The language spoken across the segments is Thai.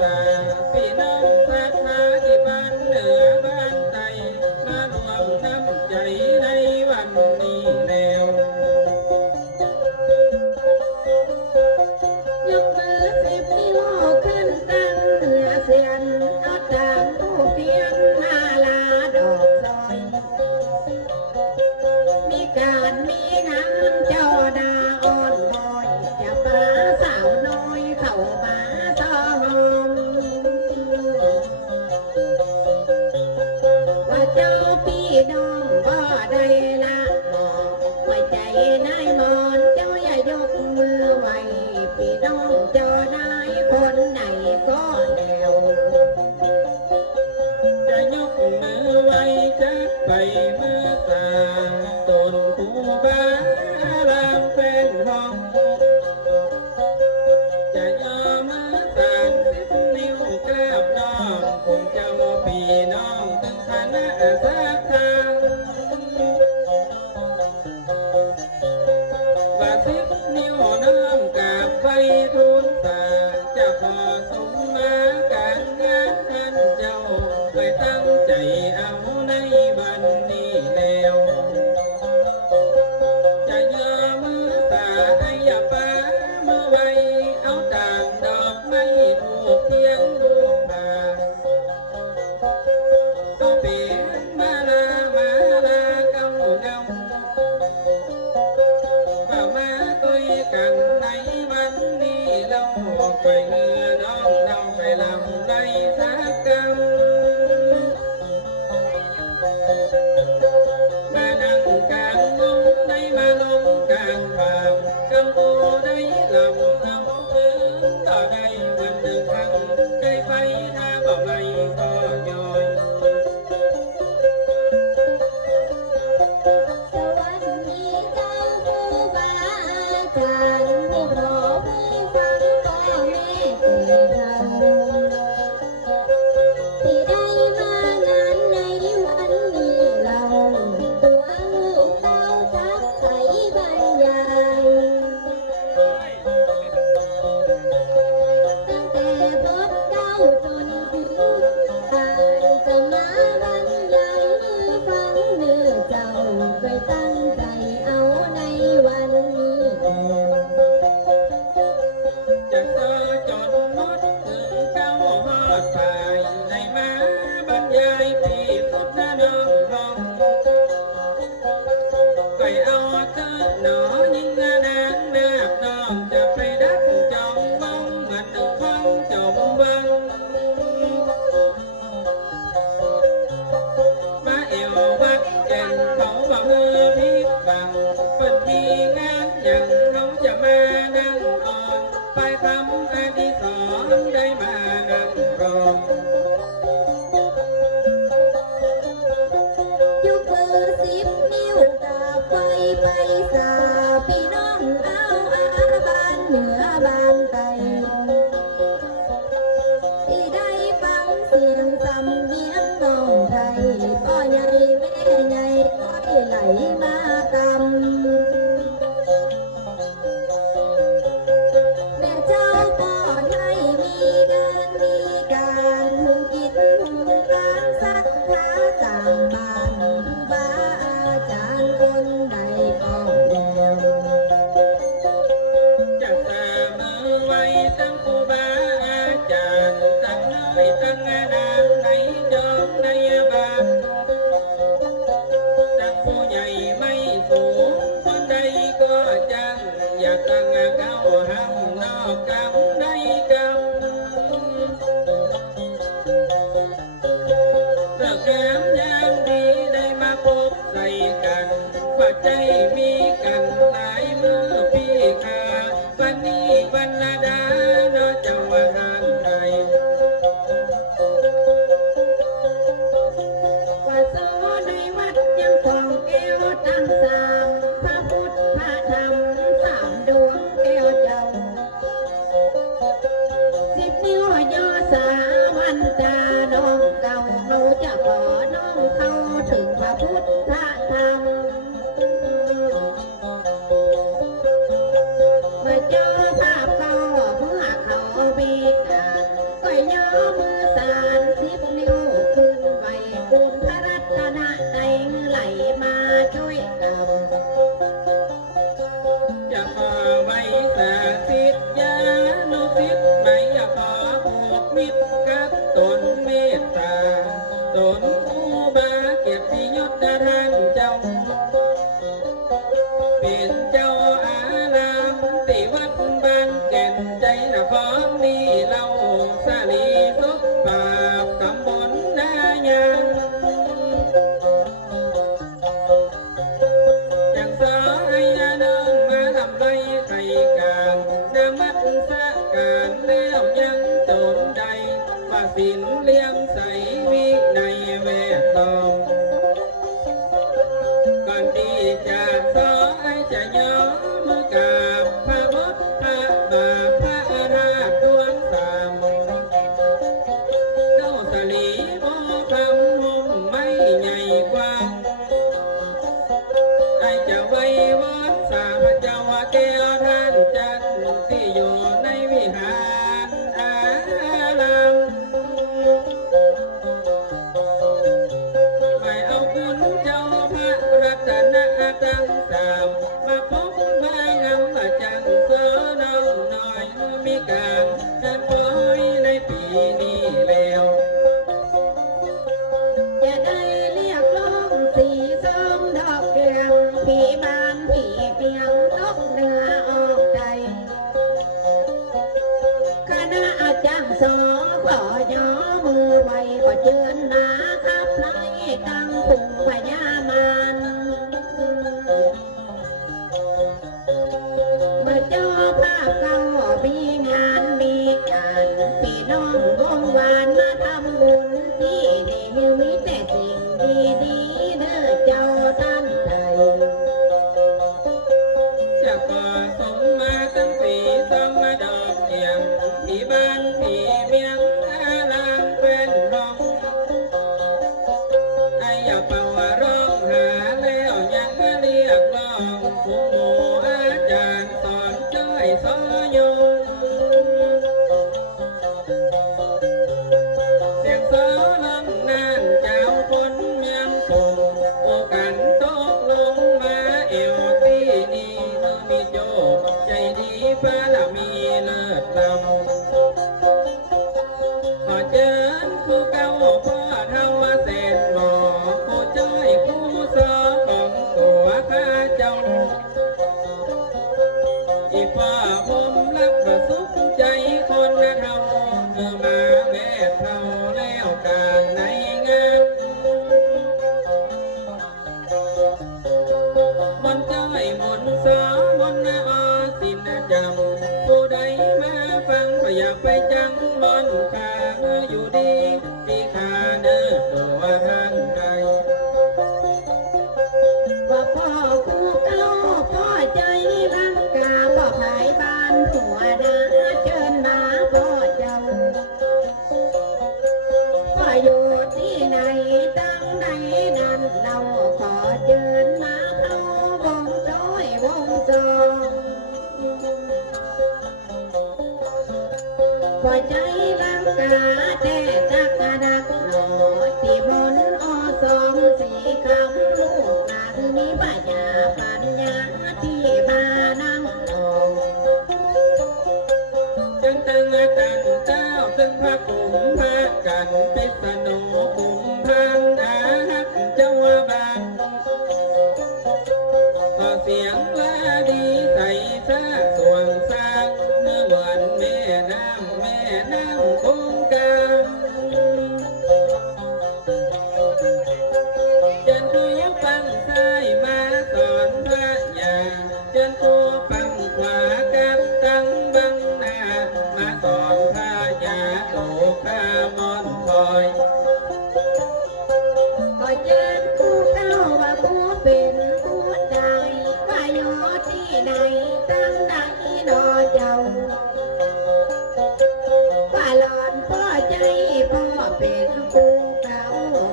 สาพี่น้องศรัทธาที่บ้านเหนือบ้านไทยมารวมน้ำใจในวันนี้แล้วยกมือ10 นิ้วขึ้นตั้งเหนือเสียนเอาตามผู้เพียนมาลาดอกซอยมีการมีงานเจ้าดาอ่อนบอยจะพาสาวน้อยเข้ามาซ้อมว่าเจ้าพี่น้องบ่ได้ละบอกไว้ใจนายมอนเจ้าอย่ายกมือไหวพี่น้องเจ้านายคนไหนก็แล้ว จะยกมือไหว้จักไปเมื่อตาต้นคูบาลามแฟนห้องจะยอมมือ30 นิ้วกราบน้องคงเจ้าพี่น้องถึงคณะสักทางว่า10 นิ้วน้อมกราบไปทูลสาจะขอสมมาการงานท่านเจ้าไปตั้งใจเอาในวันนี้แล้วจะยอมมือสาให้อย่าป้าเมื่อไว้เอาต่างดอกไม้ถูกเทียนบูชาเอาเปลี่ยนมาลาเก้าเงาว่ามาคุยกันในวันนี้เราไปเงือน้องเราไปลำไรสักเก้ามานั่งกลางมุ้งได้มาลงกลางป่ากังโอได้ลำเอาเพื่อนต่อได้วันหนึ่งครั้งใกล้ไปถ้าบอกไม่ก็ย้อย สวัสดีเจ้าผู้บาอาจารย์ผู้ขอผู้ฟังพ่อแม่ที่ทำที่ได้มางานในวันนี้เราตัวลูกเต้าทักไถบรรยายตั้งแต่พบเจ้าจนถึงตายจะมาบรรยายมือฟังเนื้อเจ้าไปตั้งใจเอาในวันนี้จะเสอจนหมดถึงเก้าฮอดไปในมาบรรยายที่สุดนะน้องร้องไปเอาเธอหนอยิ่งนางนาบน้องจะไปดักจองมองมันหนึ่งห้องจมวังมาเอววัดแก่นเขาบ่เฮือพิษบังเปิดมีงานอย่างเขาจะมานั่งอ่อนไปคำอธิษรได้มานั่งรอ ยกมือ10 นิ้วกราบไปสาพี่น้องเอาอาบ้านเหนือบ้านไกลที่ได้ฟังเสียงสำเนียงน้องไทยพ่อใหญ่แม่ใหญ่ก็ได้ไหลมากำแม่เจ้าก็ให้มีเดินมีการหุงกินหุงการสักท้าต่างบ้านบาอาจารย์คนใดก็แล้ว จะสามือไว้ตั้งครูบาอาจารย์ตั้งน้อยตั้งนางในจอมในบานตั้งผู้ใหญ่ไม่สูงคนใดก็จังอยากตั้งเก้าห้ำนอกกำในกำเลิกงามยามดีได้มาพบใส่กันว่าใจมีกันหลายมือพี่ขาวันนี้วันนาดาเนาะเจ้าว่าทางใด ว่าโซในวัดยังคงแก้วตั้งสามพระพุทธพระธรรม3 ดวงแก้วเจ้า10 นิ้วยอสาวันตาน้องเก่าเราจะขอน้องเข้าถึงพระพุทธพระธรรมมาเจอภาพเก่าเมื่อเขาปีกานก็ย มือสาน10 นิ้วขึ้นไปกุมพระรัตนะใจไหลมาช่วยกำ จะขอไว้สาธิตยานุสิทธิ์ไม่อยากขอผูกมิตรกับตนเมตตาตนผู้บาเกียรติยศท่านเจ้าเป็นเจ้าอารามติวัดบ้านแก่นใจนครนี้เราสาลีสุขบาปตำบลนายังยังสอให้เดินมาทำไรใครการนมัสการแล้วยังโจรใดว่าสินเลี้ยงใสวิในแวดล้อมก่อนที่จะสอให้จะย่อมือกราบพระบทพระบาทพระราชดวงสามเก้าสลีโมคำหุ่มไม่ใหญ่กว้างไอจะไว้วอนสาพเจ้าแก้วท่านจันทร์ที่อยู่ในวิหารอารามไม่เอาคุณเจ้าพระรัตนตรัยสามมาพบพางามจังเสนองน้อยมีการปล่อยในปีนี้แล้ว จะได้เรียกร้องสีส้มดอกเรืองผีบานผีเปียงนกเหนือออกใจคณะอาจารย์สอขอย่อมือไว้ขอเชิญนาขับไล่ตั้งพุงพญามารเมื่อเจ้าภาพเก่ามีงานมีการพี่น้องวงวานมาทำบุญที่ดีมีแต่สิ่งดีๆเด้อเจ้าท่านใด จะก่อสมมาตั้งสีสมมาดอกเกี่ยมที่บ้านที่เมียงอาลางเป็นร้องไอ้อย่าเป่าร้องหาแล้วยังเรียกร้องผู้หมู่อาจารย์สอนช่วยสอยงเสียงสอลงนานเจ้าคนเมียงคงโอกันตกลงมาเอวที่นี่มีโจใจดีพระมีเลิศลำขอเชิญผู้เก่าพ่อเท่าเสร็จหมอผู้จ้อยผู้สอของตัวข้าเจ้าอีพ่อผมรับประสุขใจคนเท่ามาแม่เท่าแล้วการในงานบนจ้อยบนสอบนอสินจำผู้ใดมาฟังก็อยากไปจังบนข้าอยู่ดีที่ข้าเดินตัวทางไกล ว่าพ่อคู่เก้าพ่อใจลังกาพ่อขายบ้านหัวดาเชิญมาพ่อเจ้าพ่ออยู่ที่ไหนตั้งใดนั้นเราขอเชิญมาเข้าวงจ้อยวงจองพ่อใจลังกาแต่จักกระดักหนอที่บนอสองสีคำลูกนางมีปัญญาที่บ้านนั่งทอง จึงตั้งตันเจ้าซึ่งพระกุมพระกันปิสนุกุมพันอาหักเจ้าบางขอเสียงว่าดีใส่ซาส่วงสร้างเมื่อวันแม่น้ำคงกาเจิญผู้ฟังซ้ายมาสอนพระยาเจิญผู้ฟังขวากับตั้งบังหน้ามาสอนพระยาโตพามอนคอย ก็เชิญผู้เก้าว่าผู้เป็นผู้ใดว่าอยู่ที่ไหนตั้งใดดอเจ้าว่าหลอนพ่อใจพ่อเป็นผู้เก้า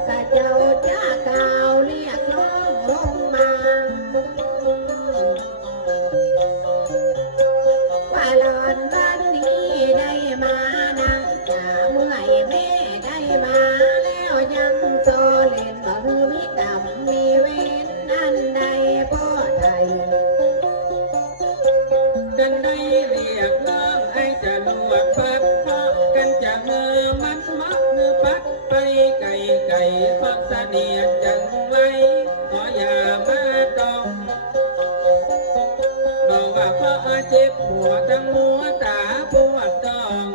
กะเจ้าจ้ากล่าวเรียกร้องลงมาว่าหลอนบ้านนี้ได้มานั่งจ่าเมื่อย เพราะเสนียดจังไรขออย่ามาดองบอกว่าเพราะเจ็บหัวทั้งหัวตาปวดดอง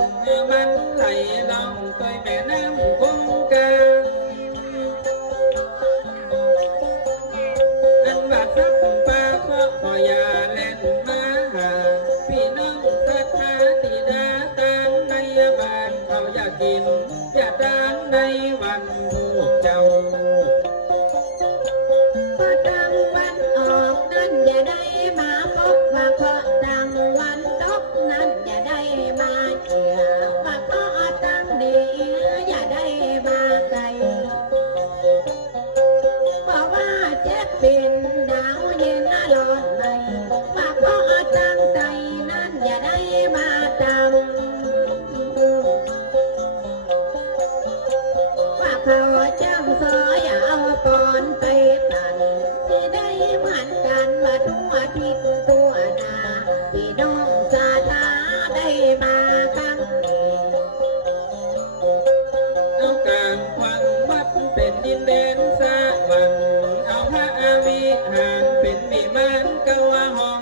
มันไหลลองตัวแม่น้ำคงกาอันว่าสักปาเพราะขออย่าแล่นมาหาพี่น้องศรัทธาติดาตามในบ้านเขาอยากกินอย่าตามในวันพวกเจ้าพอตางวันออกนั้นอย่าได้มาพบว่าพอตางวันตกนั้นอย่าได้มาเกี่ยวว่าพอตางดีอย่าได้มาไกลเพราะว่าเจ็บเป็นหนาวเย็นร้อนในว่าพอตางใจนั้นอย่าได้มาตามว่าเขาจ้างซอยอย่าเอาปอนไปตันที่ได้เหมือนกันว่าทั่วทิศทั่วนาพี่น้องศรัทธาได้มาครั้งนี้ เอากลางควันวัดเป็นดินแดนสะวรรค์เอาพระวิหารเป็นวิมานเกวาห้อง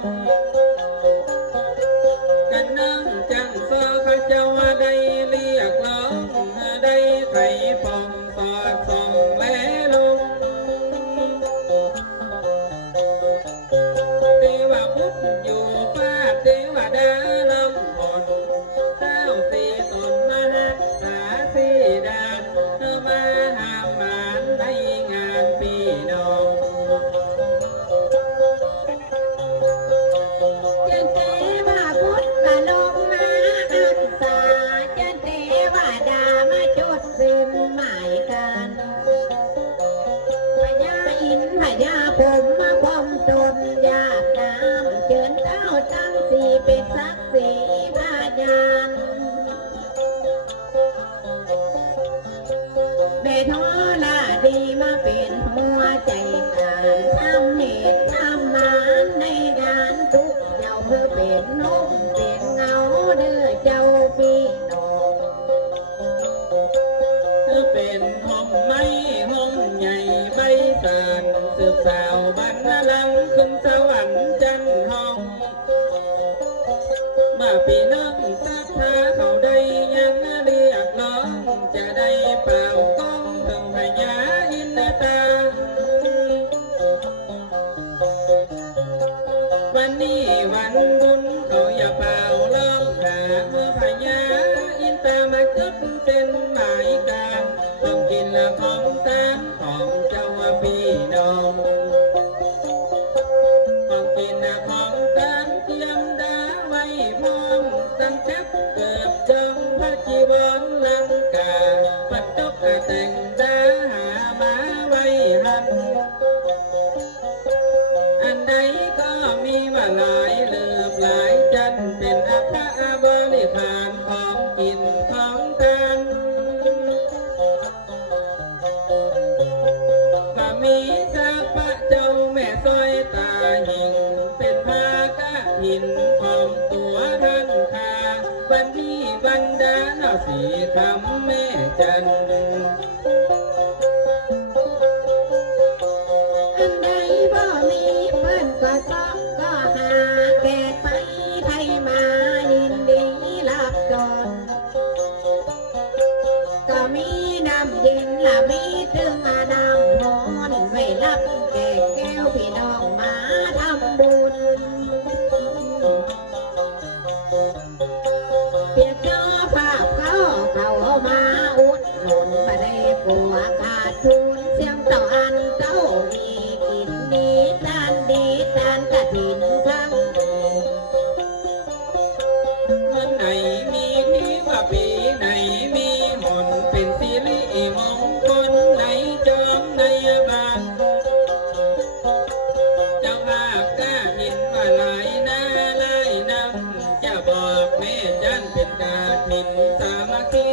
กันนั่งจังซอข้าเจ้าได้เรียกร้องได้ไถ่ปองสอดส่องแลลงเทวพุทธอยู่ฟ้าเทวดาลำพลเจ้าสีตนมหักษาสีดานมาหามหมานในงานปีน้องจันเทวาพุทธลงมาอักษาจันเทวดามาจุดสิ้นหมายกันพญาอินทร์พญาผมมาพมตนยากน้ำเชิญเต้าตั้งสี่เป็นศักดิ์ศรีพญานเบทอลาดีมาเป็นหัวใจการทำเหตุทำมานในงานทุกเจ้าเพื่อเป็นนมเป็นเงาเด้อเจ้าพี่น้อง เป็นห้องไม้ห้องใหญ่ใบสานสืบสาวบรรลังก์ขึ้นสวรรค์จันทร์ห้องมาพี่น้องศรัทธาเขาได้ยังเรียกร้องจะได้เป่ากองถึงพญาอินตาวันนี้วันบุญเขาอย่าเป่าร้องหาเมื่อพญาอินตามาจุดเป็นหมายการต้องกินละของตามของเจ้าพี่น้องต้องกินละของตามเตรียมดาไว้พร้อมตั้งจับเกือบจงพระจีวรลังกาปัดจกแต่งดาหามาไว้หันอันใดก็มีว่าหลายเลือบหลายจันเป็นอัครบริพารของกินของทานก็มีสักพระเจ้าแม่ซอยตาหิงเป็นพากะหินของตัวท่านคาบันนี้บันดาเนาสีคำแม่จันอันใดบ่มีเพิ่นก็ซอกก็หาแขกไปไทยมายินดีรับจนก็มีน้ำเย็นละมีถึงน้ำร้อนไว้รับแขกแก้วพี่น้องมาทำบุญเพียงเจ้าภาพเขามาอุดหนุนมาได้ปัวขาดทุนเสียงเจ้าอันเจ้ามีกินดีทานกะถินครั้งนี้ วันไหนมีที่ว่าปีไหนมีหนเป็นสิริมงคลในจอมในบ้านเจ้าภาพกล้าหินว่าหลายหน้าหลายนำจะบอกแม่จันเป็นกาถินสามัคคี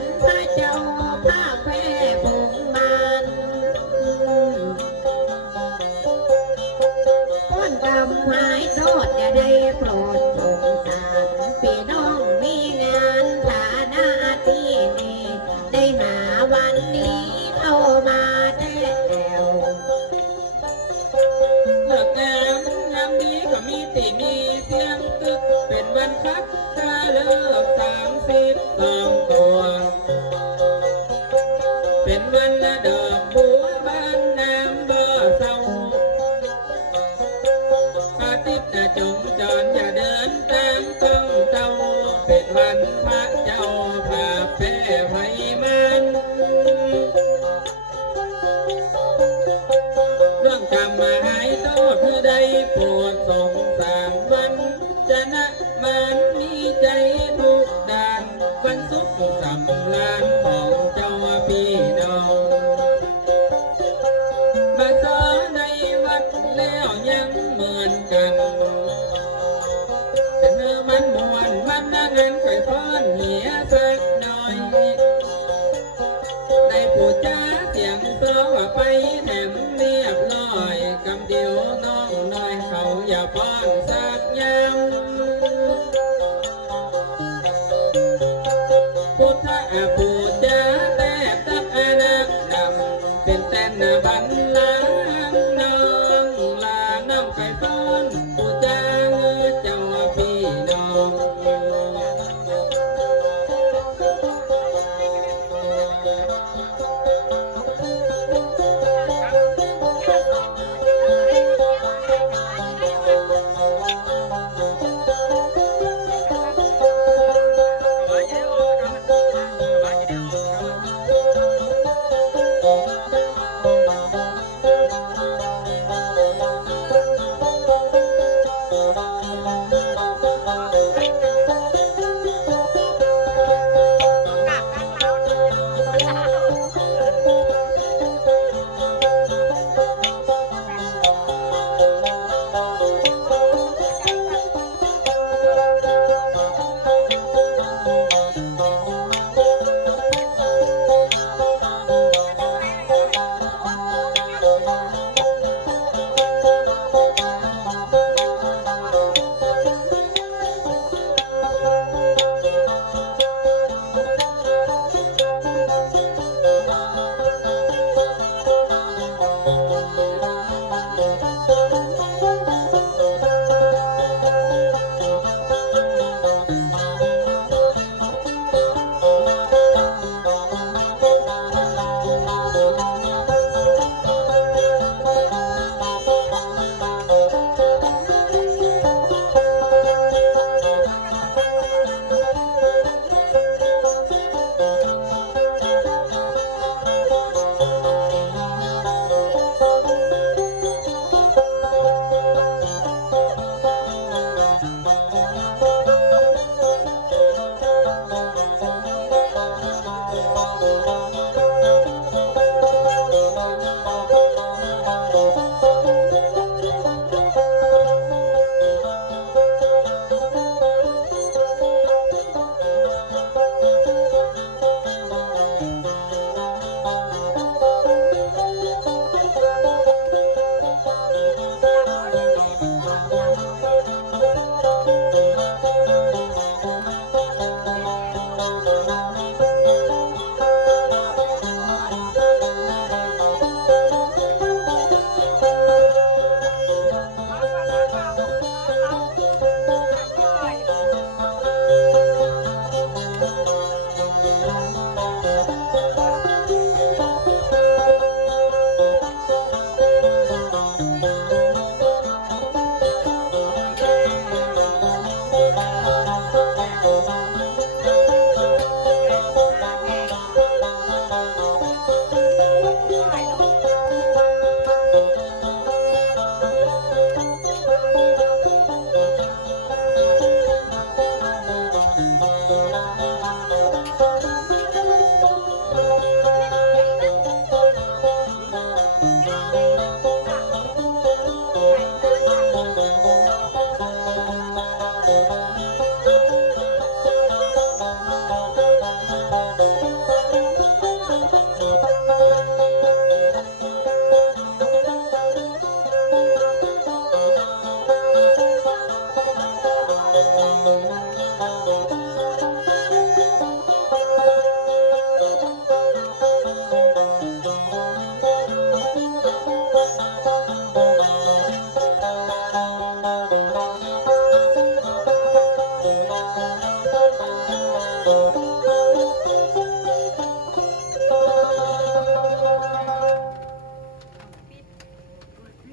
นพระเจ้าผ้าแพร่ผงมันพ้นกรรมหายโทษอย่าได้โปรดสงสารพี่น้องมีงานฐานะที่นี่ได้หาวันนี้เข้ามาได้แล้ว เลิกงามงามดีก็มีติมีเสียงตึกเป็นวันพักถ้าเลิก32 ตัว เป็นวันละดอกบัวบานน้ำบ่อเศร้าอาทิตย์จงจรอย่าเดินตามต้องเจ้าเป็นวันพระเจ้าพาแพ้ไพมันเรื่องกรรมมาหายโทษผู้ใดโปรดสงสารวันจะนะมันมีใจทุกด่านวันสุขสำราญของเจ้าพี่น้อง มาสอในวัดแล้วยังเหมือนกันแต่เนื้อมันมวนมันน่าเงินไข่ฟ้อนเหียสักหน่อยในผู้จ้าเสียงเสือว่าไปแถมเรียบร้อยกำเดียวน้องน้อยเขาอย่าฟ้อนสักยามพุทธะผู้จ้าแต่ตักอนักดำเป็นแต่นบันลาน้องลาน้องไข่ฟ้อนผู้จ้าเจ้าพี่น้อง Thank you.